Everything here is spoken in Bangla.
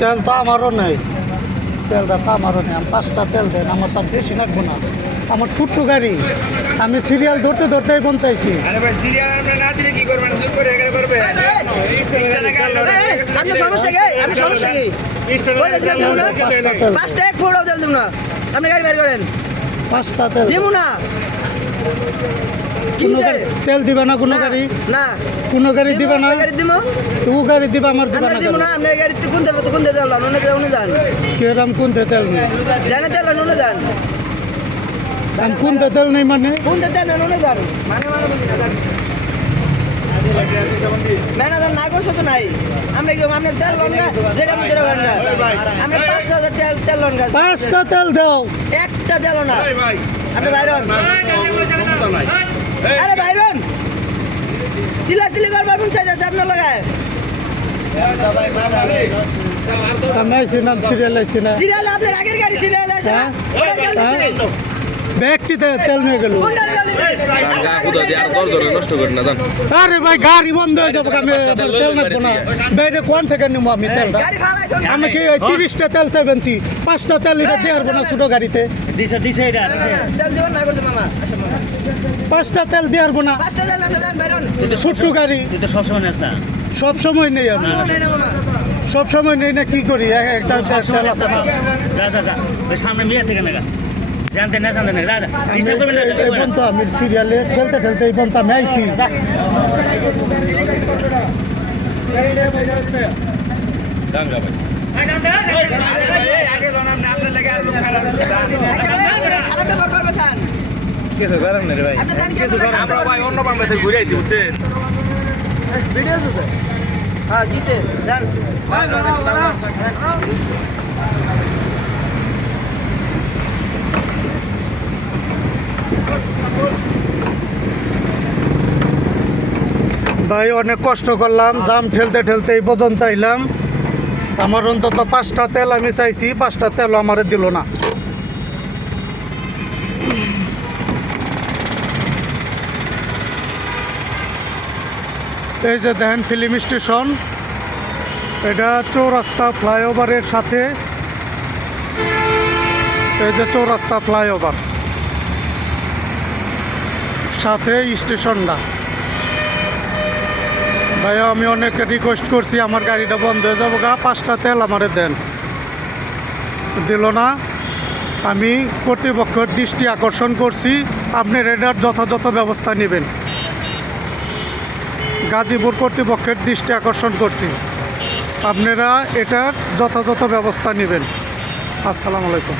তেল তো আমারও নেই, তেলটা তো আমারও নেই। আমি 5টা তেল দেন, আমার তো বেশি লাগবো না। আমার ছোট্ট গাড়ি, আমি সিরিয়াল ধরতে ধরতেই বনতেছি। আরে ভাই সিরিয়াল আমরা না দিলে কি করবেন? জোর করে এখানে করবে। আপনি সমস্যা কি? আপনি সমস্যা কি? বলেছিলাম দেবো না, 5টা 1 ফুটাও তেল দেবো না। আপনি গাড়ি বের করেন। 5টা তেল দেবো না। কি কোনো যে? গাড়ি তেল দিবে না? কোনো গাড়ি না কোনো গাড়ি দিবে না? গাড়ি দিবো তু গাড়ি দিবা, আমার দিবা আমরা না? দিব না। আপনি গাড়িতে কোন দেবে? কোন দেবে? আল্লাহ নুনে দেবে, নুনে যান। কেরাম কোন তেল নেই? জানে তেল নুনে যান। আমি কোন তেল নেই মানে? কোন তেল নুনে যান। মানে বুঝি না যান। ম্যানেজার না করছে তো নাই। আমরা কি আমরা তেল লঙ্কা যেটা আমি যেটা করেন না। আমরা 5,000 তেল লঙ্কা 5টা তেল দাও। একটা তেল না। আপনি বাইরন। আরে বাইরন, চিল্লাচিল্লি করবার মন চাইছে আপনার লাগায়। নাইছি নাম সিরিয়াল আইছি না। সিরিয়াল আপনার আগের গাড়ি সিরিয়াল আছে না? ওটার তেল দিছে। ব্যক্তিতে তেল নিয়ে গেল। কোনটা তেল দিছে? নষ্ট করে না জান। আরে ভাই গাড়ি বন্ধ হয়ে যাবে, আমি তেল নাকবো না। বাইরে কোন থেকে নেবো আমি তেলটা? গাড়ি ফালাই তো। আমি কি 30টা তেল চাইবেনছি? 5টা তেল এটা দিয়ে পারবো না ছোট গাড়িতে? তেল দিবেন না করছে মামা। আচ্ছা মামা। 5টা তেল দিয়ে পারবো না, 5টা তেল আমরা যান বাইরন। ছোট্ট গাড়ি। তুই তো সবসময় নেস না। সব সময় নেই আমি, নেই না মামা। সব সময় নেই না, কি করি? একটা সবসময় তেল নেস আছে না। না। যা ওই সামনে মেয়ে থেকে নেগা জানতে না যা ডিস্টার্ব করবেন না। এই বন্ধু আমি সিরিয়ালে ঠেলতে ঠেলতে এই বন্ধু আমি আইছি। দাঙ্গা ভাই। আগে লোন আপনি আপনার লাগে আর লোক খারাপ আছে। আচ্ছা ভাই, আপনি খারাপ ব্যাপার করবে স্যার। কিছু করেন না রে ভাই, আপনি জানেন কি আপনার আমরা ভাই অন্য বাংলা থেকে ঘুরে আইছি বুঝছেন? ভিডিও শুধু। হ্যাঁ কিসে? জান। ভাই অনেক কষ্ট করলাম, জাম ঠেলতে ঠেলতে এই পর্যন্ত আইলাম। আমার অন্তত 5টা তেল আমি চাইছি, 5টা তেল আমার দিল না। এই যে দেখেন ফিল্ম স্টেশন, এটা চৌরাস্তা ফ্লাইওভারের সাথে। এই যে চৌরাস্তা ফ্লাইওভার সাথে স্টেশনটা। ভাইয়া আমি অনেক রিকোয়েস্ট করছি, আমার গাড়িটা বন্ধ হয়ে যাবো গা, 5টা তেল আমারে দেন, দিল না। আমি কর্তৃপক্ষের দৃষ্টি আকর্ষণ করছি, আপনি এটার যথাযথ ব্যবস্থা নেবেন। গাজীপুর কর্তৃপক্ষের দৃষ্টি আকর্ষণ করছি, আপনারা এটার যথাযথ ব্যবস্থা নেবেন। আসসালামু আলাইকুম।